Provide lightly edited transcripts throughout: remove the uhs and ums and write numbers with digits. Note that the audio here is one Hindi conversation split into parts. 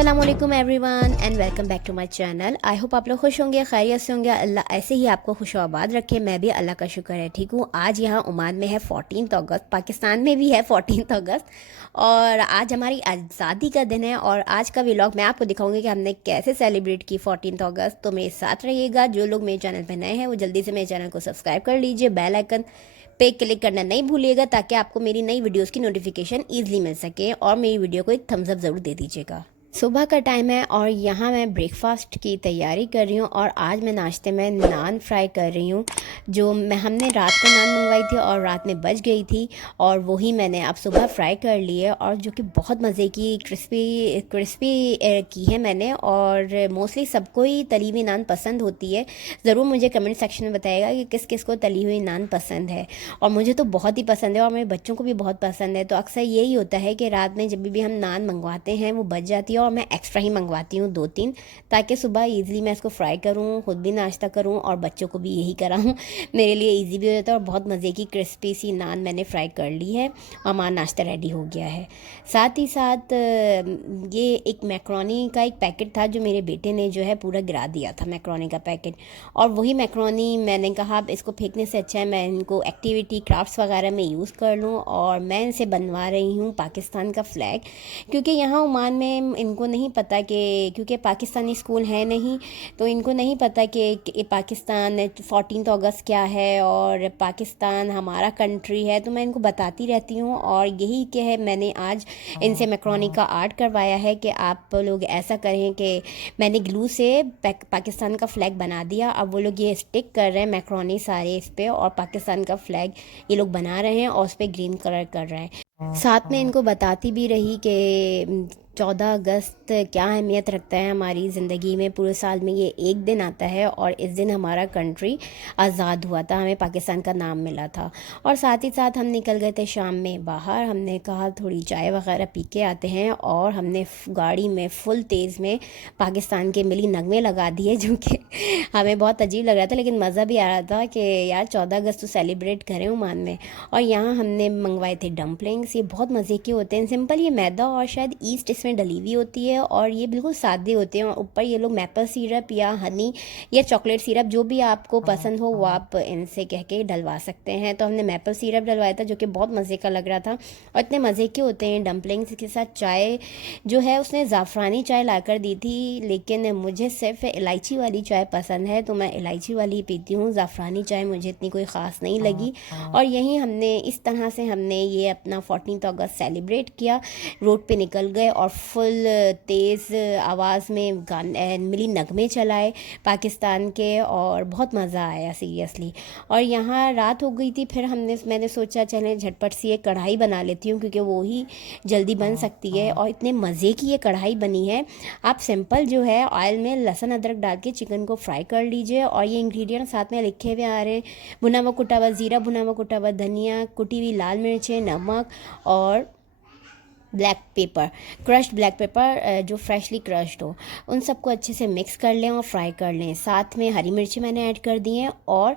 अस्सलामुअलैकुम everyone and welcome back to my channel. I hope आप लोग खुश होंगे, खैरियत से होंगे। अल्लाह ऐसे ही आपको खुश आबाद रखे। मैं भी अल्लाह का शुक्र है ठीक हूँ। आज यहाँ ओमान में है 14 अगस्त, पाकिस्तान में भी है 14 अगस्त और आज हमारी आज़ादी का दिन है। और आज का व्लॉग मैं आपको दिखाऊंगी कि हमने कैसे सेलिब्रेट की 14 अगस्त। तो मेरे साथ रहिएगा। जो लोग मेरे चैनल पर नए हैं वो जल्दी से मेरे चैनल को सब्सक्राइब कर लीजिए, बेल आइकन पे क्लिक करना नहीं भूलिएगा ताकि आपको मेरी नई वीडियोस की नोटिफिकेशन ईजिली मिल सके। और मेरी वीडियो को एक थम्स अप ज़रूर दे दीजिएगा। सुबह का टाइम है और यहाँ मैं ब्रेकफास्ट की तैयारी कर रही हूँ। और आज मैं नाश्ते में नान फ्राई कर रही हूँ। जो हमने रात को नान मंगवाई थी और रात में बच गई थी और वही मैंने अब सुबह फ्राई कर ली है। और जो कि बहुत मज़े की क्रिस्पी की है मैंने। और मोस्टली सबको ही तली हुई नान पसंद होती है। ज़रूर मुझे कमेंट सेक्शन में बताइएगा कि किस किस को तली हुई नान पसंद है। और मुझे तो बहुत ही पसंद है और मेरे बच्चों को भी बहुत पसंद है। तो अक्सर यही होता है कि रात में जब भी हम नान मंगवाते हैं वो बच जाती है और मैं एक्स्ट्रा ही मंगवाती हूँ 2-3, ताकि सुबह इजीली मैं इसको फ्राई करूँ, खुद भी नाश्ता करूँ और बच्चों को भी यही कराऊँ। मेरे लिए इजी भी हो जाता है। और बहुत मज़े की क्रिस्पी सी नान मैंने फ्राई कर ली है और हमारा नाश्ता रेडी हो गया है। साथ ही साथ ये एक मैक्रोनी का एक पैकेट था जो मेरे बेटे ने जो है पूरा गिरा दिया था, मैक्रोनी का पैकेट। और वही मैक्रोनी मैंने कहा इसको फेंकने से अच्छा है मैं इनको एक्टिविटी क्राफ्ट्स वगैरह में यूज़ कर लूँ। और मैं इनसे बनवा रही हूँ पाकिस्तान का फ्लैग, क्योंकि यहाँ ओमान में इनको नहीं पता कि, क्योंकि पाकिस्तानी स्कूल है नहीं, तो इनको नहीं पता कि पाकिस्तान 14 अगस्त क्या है और पाकिस्तान हमारा कंट्री है। तो मैं इनको बताती रहती हूँ। और यही कि है मैंने आज इनसे मैक्रोनी का आर्ट करवाया है कि आप लोग ऐसा करें कि मैंने ग्लू से पाकिस्तान का फ्लैग बना दिया। अब वो लोग ये स्टिक कर रहे हैं मैक्रोनी सारे इस पर और पाकिस्तान का फ्लैग ये लोग बना रहे हैं और उस पर ग्रीन कलर कर रहे हैं। साथ में इनको बताती भी रही कि 14 अगस्त क्या अहमियत रखता है हमारी ज़िंदगी में। पूरे साल में ये एक दिन आता है और इस दिन हमारा कंट्री आज़ाद हुआ था, हमें पाकिस्तान का नाम मिला था। और साथ ही साथ हम निकल गए थे शाम में बाहर। हमने कहा थोड़ी चाय वगैरह पी के आते हैं और हमने गाड़ी में फुल तेज़ में पाकिस्तान के मिली नगमे लगा दिए, जो कि हमें बहुत अजीब लग रहा था लेकिन मज़ा भी आ रहा था कि यार 14 अगस्त तो सेलिब्रेट करें ओमान में। और यहाँ हमने मंगवाए थे डम्पलिंग्स। ये बहुत मज़े के होते हैं, सिंपल, ये मैदा और शायद ईस्ट इसमें डली हुई होती है और ये बिल्कुल सादे होते हैं। और ऊपर ये लोग मैपल सिरप या हनी या चॉकलेट सिरप जो भी आपको पसंद हो वो आप इनसे कह के डलवा सकते हैं। तो हमने मैपल सिरप डलवाया था जो कि बहुत मज़े का लग रहा था और इतने मज़े के होते हैं डम्पलिंग्स। के साथ चाय जो है उसने ज़ाफ़रानी चाय ला कर दी थी, लेकिन मुझे सिर्फ इलायची वाली चाय पसंद है तो मैं इलायची वाली ही पीती हूँ। ज़ाफ़रानी चाय मुझे इतनी कोई ख़ास नहीं लगी। और यहीं हमने इस तरह से हमने ये अपना 14 अगस्त सेलिब्रेट किया। रोड पे निकल गए और फुल तेज़ आवाज़ में गाने मिली नगमे चलाए पाकिस्तान के और बहुत मज़ा आया सीरियसली। और यहाँ रात हो गई थी, फिर मैंने सोचा चलें झटपट सी एक कढ़ाई बना लेती हूँ क्योंकि वो ही जल्दी बन सकती है। और इतने मज़े की ये कढ़ाई बनी है। आप सिंपल जो है ऑयल में लहसुन अदरक डाल के चिकन को फ्राई कर लीजिए। और ये इंग्रेडिएंट साथ में लिखे हुए आ रहे हैं, भुना हुआ कुटा हुआ ज़ीरा, भुना हुआ कुटा हुआ धनिया, कुटी हुई लाल मिर्चें, नमक और black pepper, crushed black pepper जो फ्रेशली क्रश्ड हो। उन सबको अच्छे से मिक्स कर लें और फ्राई कर लें। साथ में हरी मिर्ची मैंने ऐड कर दी हैं और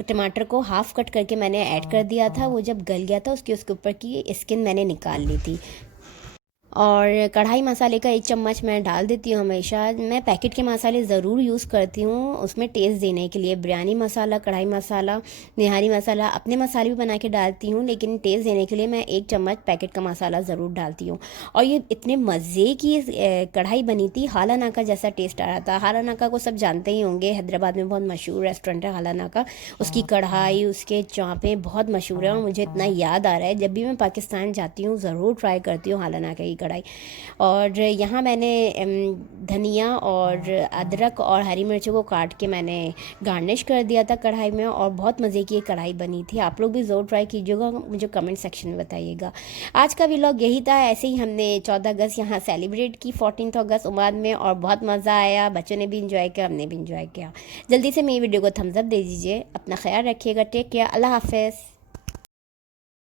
टमाटर को हाफ़ कट करके मैंने ऐड कर दिया था। वो जब गल गया था उसके ऊपर की स्किन मैंने निकाल ली थी। और कढ़ाई मसाले का 1 चम्मच मैं डाल देती हूँ हमेशा। मैं पैकेट के मसाले ज़रूर यूज़ करती हूँ उसमें टेस्ट देने के लिए। बिरयानी मसाला, कढ़ाई मसाला, निहारी मसाला, अपने मसाले भी बना के डालती हूँ, लेकिन टेस्ट देने के लिए मैं 1 चम्मच पैकेट का मसाला ज़रूर डालती हूँ। और ये इतने मज़े की कढ़ाई बनी थी, हाला नाका जैसा टेस्ट आ रहा था। हाला नाका को सब जानते ही होंगे, हैदराबाद में बहुत मशहूर रेस्टोरेंट है हाला नाका। उसकी कढ़ाई, उसके चाँपें बहुत मशहूर है और मुझे इतना याद आ रहा है जब भी मैं पाकिस्तान जाती हूँ ज़रूर ट्राई करती हूँ हाला नाका की कढ़ाई। और यहाँ मैंने धनिया और अदरक और हरी मिर्चों को काट के मैंने गार्निश कर दिया था कढ़ाई में और बहुत मज़े की एक कढ़ाई बनी थी। आप लोग भी ज़रूर ट्राई कीजिएगा, मुझे कमेंट सेक्शन में बताइएगा। आज का व्लॉग यही था। ऐसे ही हमने 14 अगस्त यहाँ सेलिब्रेट की, 14 अगस्त ओमान में, और बहुत मज़ा आया। बच्चों ने भी इंजॉय किया, हमने भी इंजॉय किया। जल्दी से मेरी वीडियो को थम्स अप दे दीजिए। अपना ख्याल रखिएगा। Take care. अल्लाह हाफ़िज़।